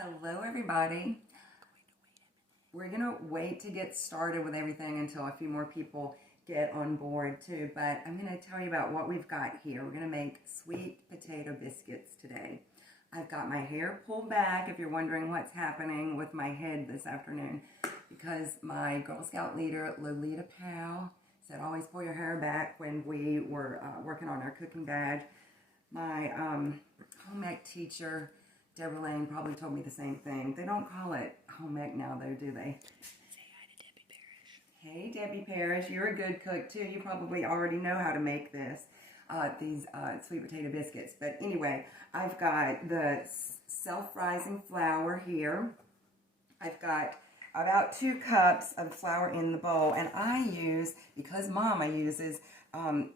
Hello everybody. We're gonna wait to get started with everything until a few more people get on board too, but I'm gonna tell you about what we've got here. We're gonna make sweet potato biscuits today. I've got my hair pulled back if you're wondering what's happening with my head this afternoon, because my Girl Scout leader, Lolita Powell, said always pull your hair back when we were working on our cooking badge. My home ec teacher, Deborah Lane, probably told me the same thing. They don't call it home ec now though, do they? Say hi to Debbie Parrish. Hey Debbie Parrish, you're a good cook too. You probably already know how to make these sweet potato biscuits. But anyway, I've got the self-rising flour here. I've got about 2 cups of flour in the bowl, and I use, because Mama uses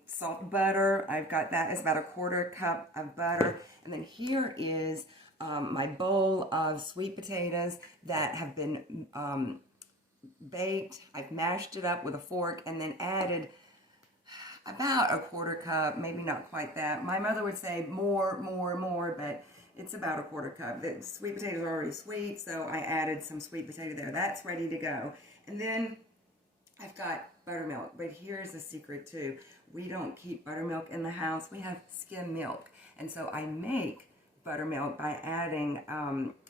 salt butter, I've got that. It's about a 1/4 cup of butter. And then here is my bowl of sweet potatoes that have been baked. I've mashed it up with a fork and then added about a 1/4 cup, maybe not quite that. My mother would say more, but it's about a 1/4 cup. The sweet potatoes are already sweet, so I added some sweet potato there. That's ready to go. And then I've got buttermilk, but here's a secret too. We don't keep buttermilk in the house. We have skim milk. And so I make buttermilk by adding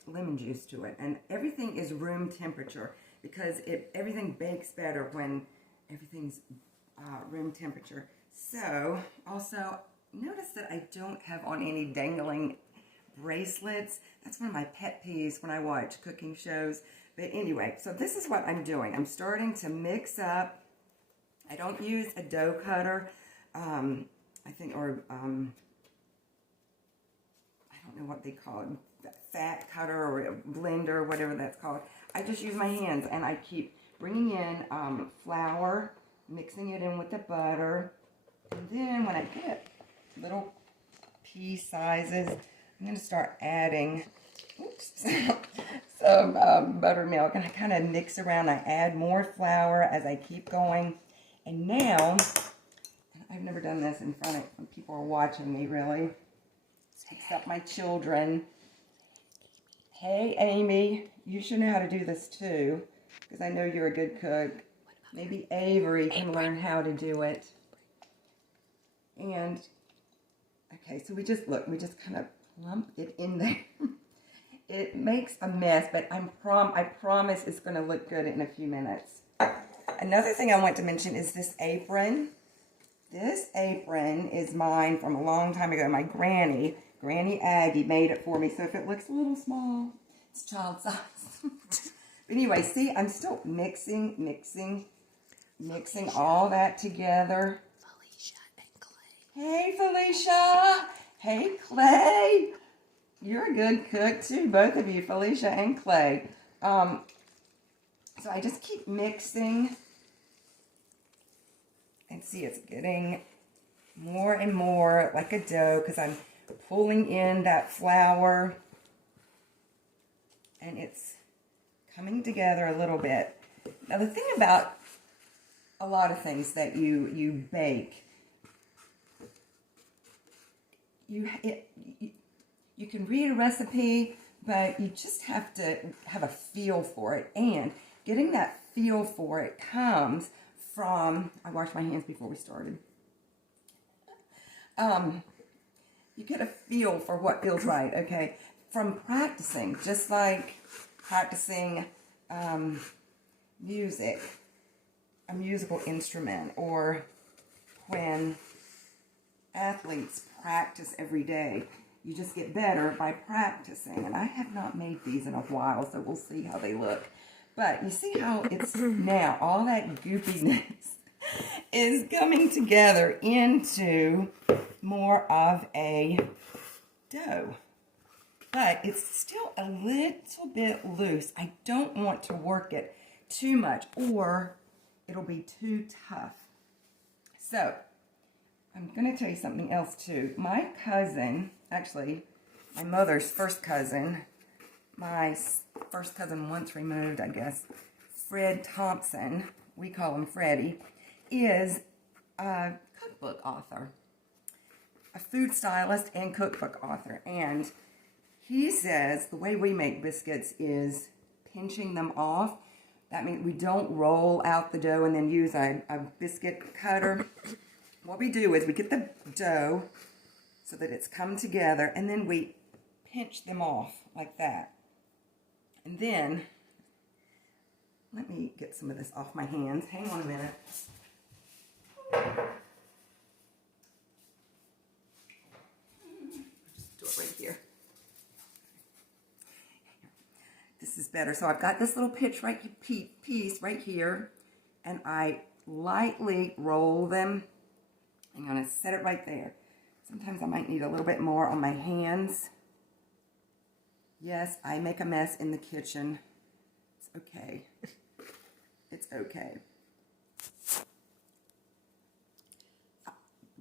lemon juice to it. And everything is room temperature because everything bakes better when everything's room temperature. So also notice that I don't have on any dangling bracelets. That's one of my pet peeves when I watch cooking shows. But anyway, so this is what I'm doing. I'm starting to mix up. I don't use a dough cutter, I don't know what they call it, fat cutter or a blender, whatever that's called. I just use my hands, and I keep bringing in flour, mixing it in with the butter, and then when I get little pea sizes, I'm going to start adding some buttermilk, and I kind of mix around. I add more flour as I keep going, and now, I've never done this in front of when people are watching me, really, except my children. Hey, Amy, you should know how to do this too, because I know you're a good cook. Maybe Avery can learn how to do it. And, okay, so we just kind of lump it in there. It makes a mess, but I promise it's going to look good in a few minutes. Another thing I want to mention is this apron. This apron is mine from a long time ago. My Granny Aggie made it for me, so if it looks a little small, it's child size. But anyway, see, I'm still mixing all that together. Felicia and Clay. Hey, Felicia. Hey, Clay. You're a good cook, too, both of you, Felicia and Clay. So I just keep mixing. And see, it's getting more and more like a dough because I'm pulling in that flour. And it's coming together a little bit. Now, the thing about a lot of things that you bake, you can read a recipe, but you just have to have a feel for it. And getting that feel for it comes from, I washed my hands before we started. You get a feel for what feels right, okay? From practicing, just like practicing music, a musical instrument, or when athletes practice every day. You just get better by practicing. And I have not made these in a while, so we'll see how they look. But you see how it's now, all that goopiness is coming together into more of a dough. But it's still a little bit loose. I don't want to work it too much or it'll be too tough. So, I'm going to tell you something else too. My cousin, actually, my mother's first cousin, my first cousin once removed, I guess, Fred Thompson, we call him Freddie, is a cookbook author, a food stylist and cookbook author. And he says the way we make biscuits is pinching them off. That means we don't roll out the dough and then use a biscuit cutter. What we do is we get the dough so that it's come together, and then we pinch them off like that. And then, let me get some of this off my hands. Hang on a minute. Just do it right here. This is better. So I've got this little piece right here, and I lightly roll them. I'm going to set it right there. Sometimes I might need a little bit more on my hands. Yes, I make a mess in the kitchen. It's okay. It's okay.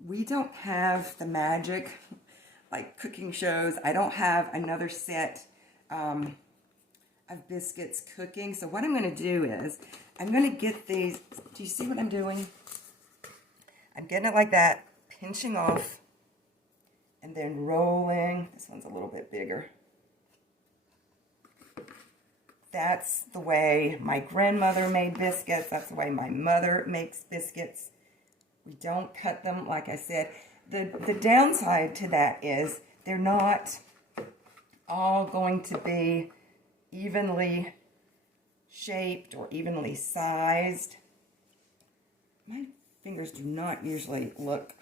We don't have the magic like cooking shows. I don't have another set of biscuits cooking. So what I'm going to do is I'm going to get these. Do you see what I'm doing? I'm getting it like that, pinching off, and then rolling. This one's a little bit bigger. That's the way my grandmother made biscuits. That's the way my mother makes biscuits. We don't cut them, like I said. The downside to that is they're not all going to be evenly shaped or evenly sized. My fingers do not usually look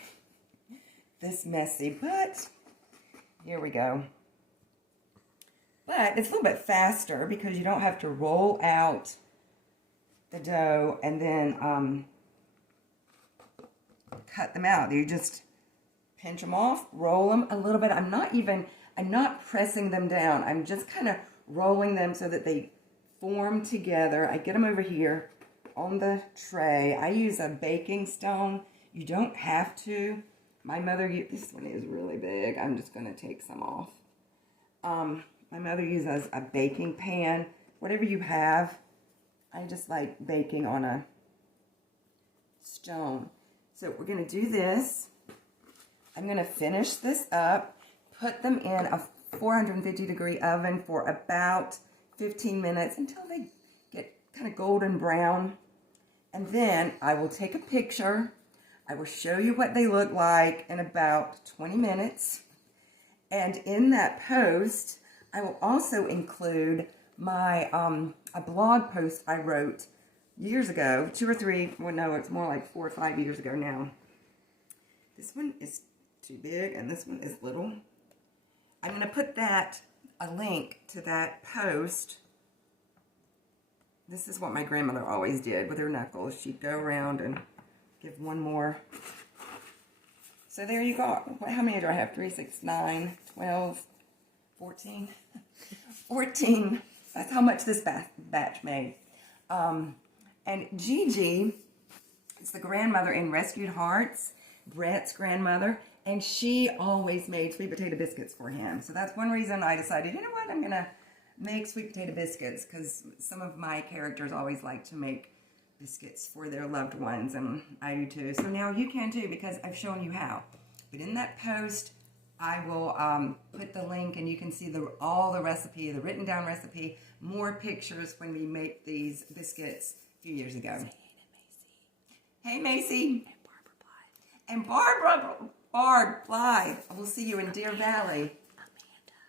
this messy, but here we go. But it's a little bit faster because you don't have to roll out the dough and then cut them out. You just pinch them off, roll them a little bit. I'm not pressing them down. I'm just kind of rolling them so that they form together. I get them over here on the tray. I use a baking stone. You don't have to. My mother, this one is really big. I'm just going to take some off. My mother uses a baking pan. Whatever you have, I just like baking on a stone. So we're going to do this. I'm going to finish this up, put them in a 450-degree oven for about 15 minutes until they get kind of golden brown. And then I will take a picture. I will show you what they look like in about 20 minutes. And in that post, I will also include my a blog post I wrote years ago, 2 or 3, well no, it's more like 4 or 5 years ago now. This one is too big and this one is little. I'm going to put a link to that post. This is what my grandmother always did with her knuckles. She'd go around and give one more. So there you go. How many do I have? 3, 6, 9, 12, 14. 14. That's how much this batch made. And Gigi is the grandmother in Rescued Hearts, Brett's grandmother, and she always made sweet potato biscuits for him. So that's one reason I decided, you know what, I'm going to make sweet potato biscuits, because some of my characters always like to make biscuits for their loved ones, and I do too. So now you can too, because I've shown you how. But in that post, I will put the link, and you can see all the recipe, the written down recipe, more pictures when we make these biscuits a few years ago. Say Hey, Macy. and Barbara Blythe. And Barb Blythe. We'll see you in Deer Valley.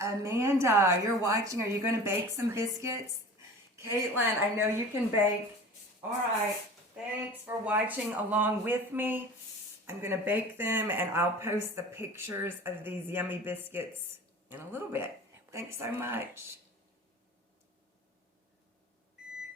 Amanda, you're watching. Are you going to bake some biscuits? Caitlin, I know you can bake. All right. Thanks for watching along with me. I'm going to bake them, and I'll post the pictures of these yummy biscuits in a little bit. Thanks so much.